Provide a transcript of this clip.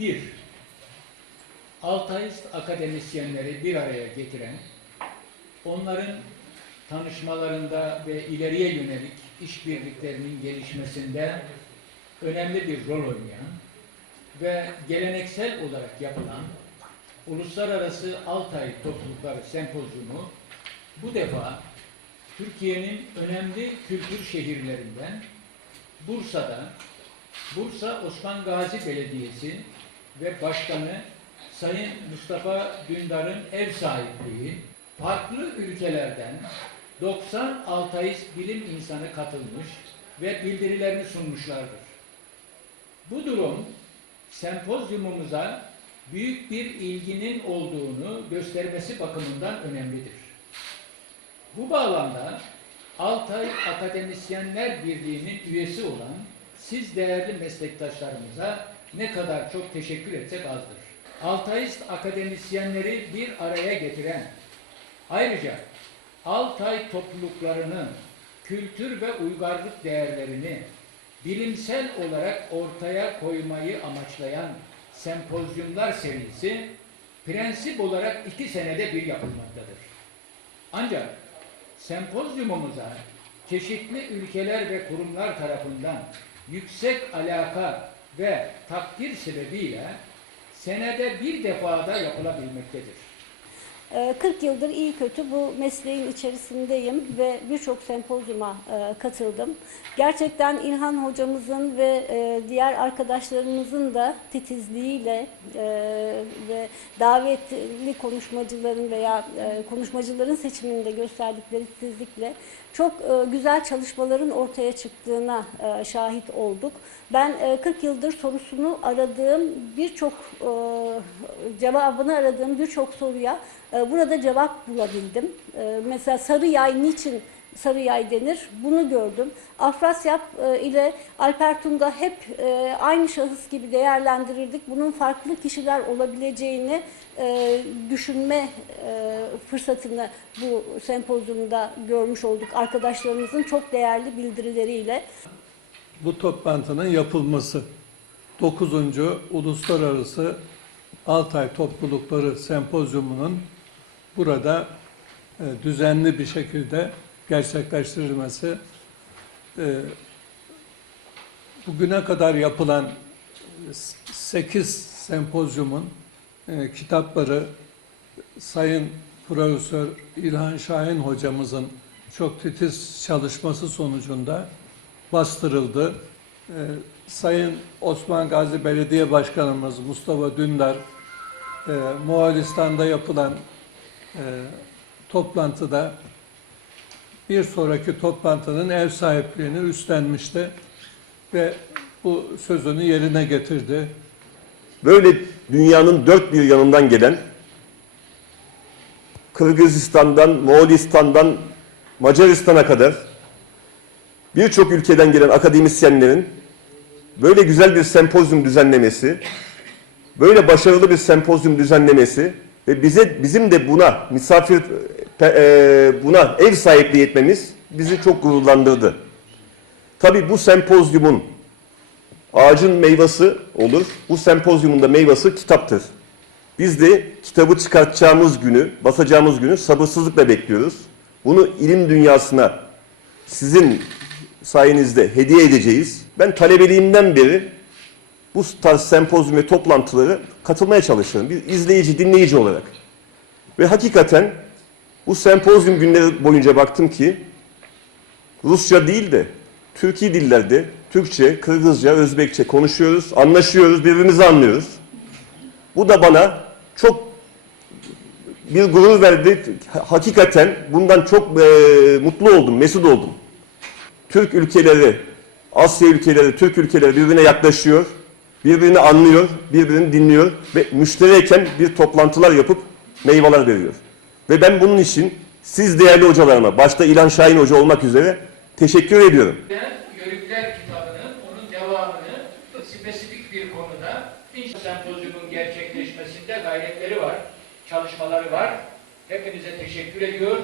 Bir, Altayist akademisyenleri bir araya getiren, onların tanışmalarında ve ileriye yönelik işbirliklerinin gelişmesinde önemli bir rol oynayan ve geleneksel olarak yapılan Uluslararası Altay Toplulukları Sempozyumu bu defa Türkiye'nin önemli kültür şehirlerinden Bursa'da Bursa Osman Gazi Belediyesi ve Başkanı Sayın Mustafa Dündar'ın ev sahipliği farklı ülkelerden 90 Altayist bilim insanı katılmış ve bildirilerini sunmuşlardır. Bu durum sempozyumumuza büyük bir ilginin olduğunu göstermesi bakımından önemlidir. Bu bağlamda Altay Akademisyenler Birliği'nin üyesi olan siz değerli meslektaşlarımıza ne kadar çok teşekkür etsek azdır. Altayist akademisyenleri bir araya getiren, ayrıca Altay topluluklarının kültür ve uygarlık değerlerini bilimsel olarak ortaya koymayı amaçlayan sempozyumlar serisi prensip olarak iki senede bir yapılmaktadır. Ancak sempozyumumuza çeşitli ülkeler ve kurumlar tarafından yüksek alaka ve takdir sebebiyle senede bir defada yapılabilmektedir. Ee, 40 yıldır iyi kötü bu mesleğin içerisindeyim ve birçok sempozyuma e, katıldım. Gerçekten İlhan hocamızın ve e, diğer arkadaşlarımızın da titizliğiyle e, ve davetli konuşmacıların veya e, konuşmacıların seçiminde gösterdikleri titizlikle çok e, güzel çalışmaların ortaya çıktığına e, şahit olduk. Ben e, 40 yıldır sorusunu aradığım birçok cevabını aradığım birçok soruya burada cevap bulabildim. Mesela sarı yay niçin sarı yay denir? Bunu gördüm. Afrasyap e, ile Alper Tunga hep e, aynı şahıs gibi değerlendirirdik. Bunun farklı kişiler olabileceğini e, düşünme fırsatını bu sempozyumda görmüş olduk. Arkadaşlarımızın çok değerli bildirileriyle. bu toplantının yapılması 9. Uluslararası Altay Toplulukları Sempozyumu'nun burada düzenli bir şekilde gerçekleştirilmesi e, bugüne kadar yapılan 8 sempozyumun e, kitapları Sayın Profesör İlhan Şahin hocamızın çok titiz çalışması sonucunda bastırıldı. Ee, Sayın Osman Gazi Belediye Başkanımız Mustafa Dündar, e, Moğolistan'da yapılan e, toplantıda bir sonraki toplantının ev sahipliğini üstlenmişti ve bu sözünü yerine getirdi. Böyle dünyanın dört bir yanından gelen Kırgızistan'dan, Moğolistan'dan, Macaristan'a kadar birçok ülkeden gelen akademisyenlerin böyle güzel bir sempozyum düzenlemesi, böyle başarılı bir sempozyum düzenlemesi ve bize bizim de buna misafir e, buna ev sahipliği etmemiz bizi çok gururlandırdı. Tabii bu sempozyumun ağacın meyvesi olur. Bu sempozyumun da meyvesi kitaptır. Biz de kitabı çıkartacağımız günü, basacağımız günü sabırsızlıkla bekliyoruz. Bunu ilim dünyasına sizin sayenizde hediye edeceğiz. Ben talebeliğimden beri bu tarz sempozyum ve toplantıları katılmaya çalışıyorum. Bir izleyici, dinleyici olarak. Ve hakikaten bu sempozyum günleri boyunca baktım ki Rusça değil de Türkiye dillerde Türkçe, Kırgızca, Özbekçe konuşuyoruz, anlaşıyoruz, birbirimizi anlıyoruz. Bu da bana çok bir gurur verdi. Hakikaten bundan çok e, mutlu oldum, mesut oldum. Türk ülkeleri, Asya ülkeleri, Türk ülkeleri birbirine yaklaşıyor, birbirini anlıyor, birbirini dinliyor ve müştereken bir toplantılar yapıp meyveler veriyor. Ve ben bunun için siz değerli hocalarıma, başta İlhan Şahin Hoca olmak üzere teşekkür ediyorum. Yörükler kitabının onun devamını spesifik bir konuda sempozyumun gerçekleşmesinde gayretleri var, çalışmaları var. Hepinize teşekkür ediyor.